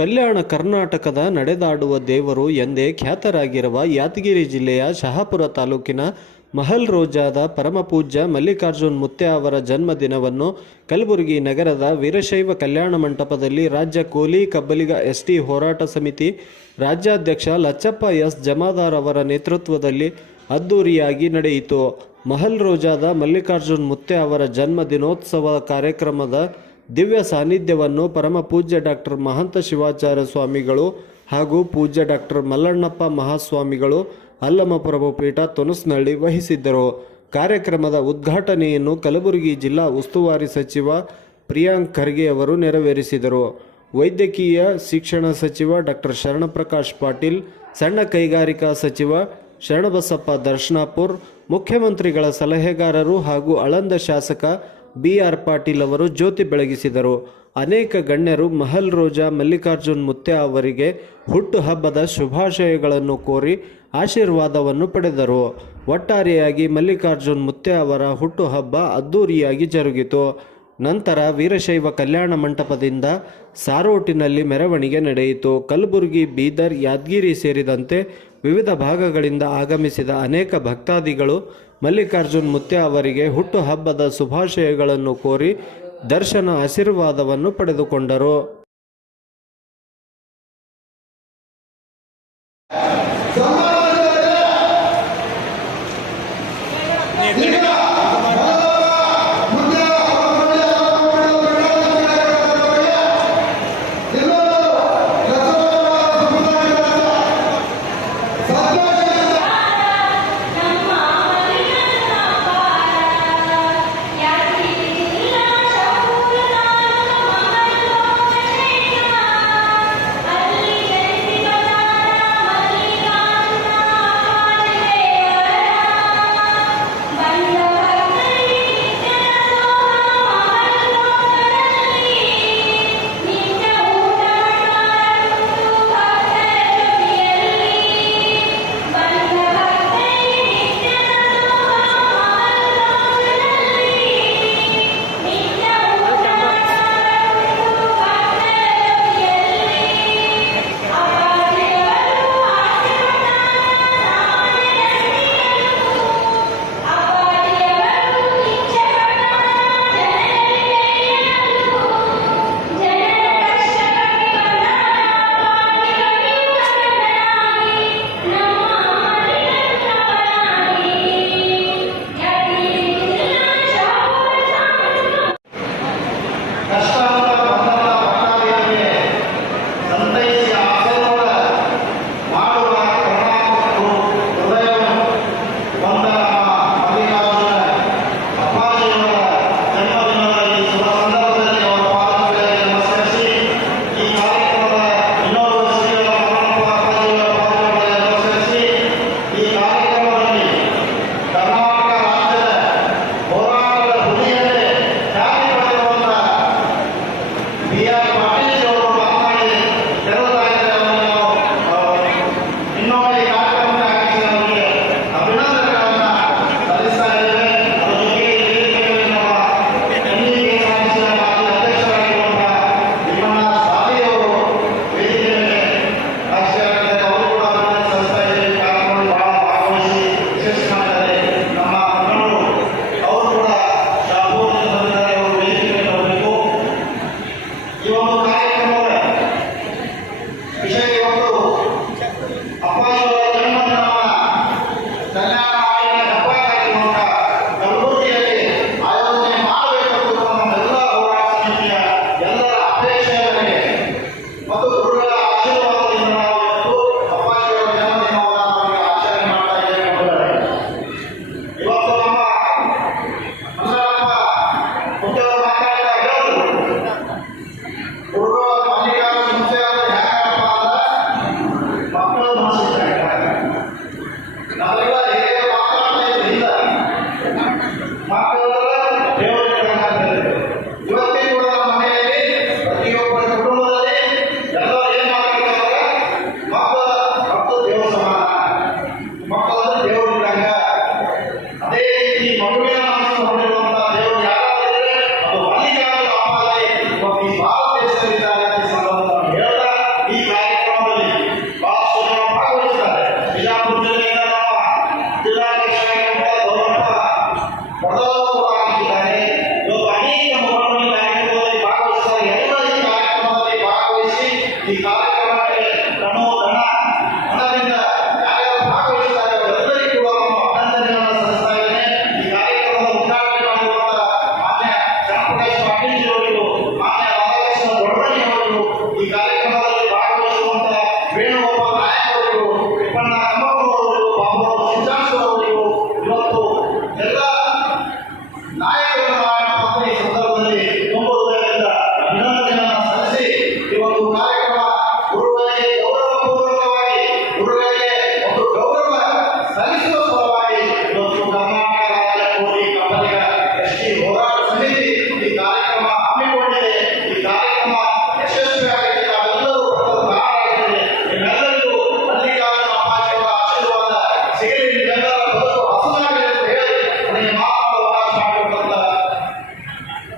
ಕಲ್ಯಾಣ ಕರ್ನಾಟಕದ ನಡೆದಾಡುವ ದೇವರು ಎಂದೇ ಖ್ಯಾತರಾಗಿರುವ ಯಾದಗಿರಿ ಜಿಲ್ಲೆಯ ಶಹಾಪುರ ತಾಲೂಕಿನ ಮಹಲ್ ರೋಜಾದ ಪರಮಪೂಜ್ಯ ಮಲ್ಲಿಕಾರ್ಜುನ್ ಮುತ್ತೆ ಅವರ ಜನ್ಮದಿನವನ್ನು ಕಲಬುರಗಿ ನಗರದ ವೀರಶೈವ ಕಲ್ಯಾಣ ಮಂಟಪದಲ್ಲಿ ರಾಜ್ಯ ಕೋಲಿ ಕಬ್ಬಲಿಗ ಎಸ್ಟಿ ಹೋರಾಟ ಸಮಿತಿ ರಾಜ್ಯಾಧ್ಯಕ್ಷ ಲಚ್ಚಪ್ಪ ಎಸ್. ಜಮಾದಾರ್ ಅವರ ನೇತೃತ್ವದಲ್ಲಿ ಅದ್ದೂರಿಯಾಗಿ ನಡೆಯಿತು. ಮಹಲ್ ರೋಜಾದ ಮಲ್ಲಿಕಾರ್ಜುನ್ ಮುತ್ತೆ ಅವರ ಜನ್ಮ ದಿನೋತ್ಸವ ಕಾರ್ಯಕ್ರಮದ ದಿವ್ಯ ಸಾನ್ನಿಧ್ಯವನ್ನು ಪರಮ ಪೂಜ್ಯ ಡಾಕ್ಟರ್ ಮಹಂತ ಶಿವಾಚಾರ್ಯ ಸ್ವಾಮಿಗಳು ಹಾಗೂ ಪೂಜ್ಯ ಡಾಕ್ಟರ್ ಮಲ್ಲಣ್ಣಪ್ಪ ಮಹಾಸ್ವಾಮಿಗಳು ಅಲ್ಲಮಪ್ರಭು ಪೀಠ ತುನಸ್ನಳ್ಳಿ ವಹಿಸಿದ್ದರು. ಕಾರ್ಯಕ್ರಮದ ಉದ್ಘಾಟನೆಯನ್ನು ಕಲಬುರಗಿ ಜಿಲ್ಲಾ ಉಸ್ತುವಾರಿ ಸಚಿವ ಪ್ರಿಯಾಂಕ್ ಖರ್ಗೆ ಅವರು ನೆರವೇರಿಸಿದರು. ವೈದ್ಯಕೀಯ ಶಿಕ್ಷಣ ಸಚಿವ ಡಾಕ್ಟರ್ ಶರಣಪ್ರಕಾಶ್ ಪಾಟೀಲ್, ಸಣ್ಣ ಕೈಗಾರಿಕಾ ಸಚಿವ ಶರಣಬಸಪ್ಪ ದರ್ಶನಾಪುರ್, ಮುಖ್ಯಮಂತ್ರಿಗಳ ಸಲಹೆಗಾರರು ಹಾಗೂ ಅಳಂದ ಶಾಸಕ ಬಿ ಆರ್ ಪಾಟೀಲ್ ಅವರು ಜ್ಯೋತಿ ಬೆಳಗಿಸಿದರು. ಅನೇಕ ಗಣ್ಯರು ಮಹಲ್ ರೋಜಾ ಮಲ್ಲಿಕಾರ್ಜುನ್ ಮುತ್ಯ ಅವರಿಗೆ ಹುಟ್ಟುಹಬ್ಬದ ಶುಭಾಶಯಗಳನ್ನು ಕೋರಿ ಆಶೀರ್ವಾದವನ್ನು ಪಡೆದರು. ಒಟ್ಟಾರೆಯಾಗಿ ಮಲ್ಲಿಕಾರ್ಜುನ್ ಮುತ್ತೆ ಅವರ ಹುಟ್ಟುಹಬ್ಬ ಅದ್ದೂರಿಯಾಗಿ ಜರುಗಿತು. ನಂತರ ವೀರಶೈವ ಕಲ್ಯಾಣ ಮಂಟಪದಿಂದ ಸಾರೋಟಿನಲ್ಲಿ ಮೆರವಣಿಗೆ ನಡೆಯಿತು. ಕಲಬುರಗಿ ಬೀದರ್ ಯಾದಗಿರಿ ಸೇರಿದಂತೆ ವಿವಿಧ ಭಾಗಗಳಿಂದ ಆಗಮಿಸಿದ ಅನೇಕ ಭಕ್ತಾದಿಗಳು ಮಲ್ಲಿಕಾರ್ಜುನ್ ಮುತ್ಯ ಅವರಿಗೆ ಹುಟ್ಟುಹಬ್ಬದ ಶುಭಾಶಯಗಳನ್ನು ಕೋರಿ ದರ್ಶನ ಆಶೀರ್ವಾದವನ್ನು ಪಡೆದುಕೊಂಡರು.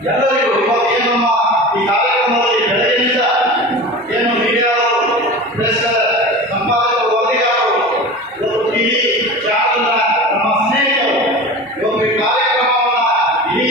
ಎಲ್ಲರಿಗೂ ಇವತ್ತೇನು ನಮ್ಮ ಈ ಕಾರ್ಯಕ್ರಮದಲ್ಲಿ ಬೆಳಗಿನಿಂದ ಏನು ಮೀಡಿಯಾದವರು ಪ್ರೆಸ್ ಸಂಪಾದಕರು, ವರದಿಗಾರರು, ಇವತ್ತು ಟಿ ವಿ ಈ ಕಾರ್ಯಕ್ರಮವನ್ನು ಇಡೀ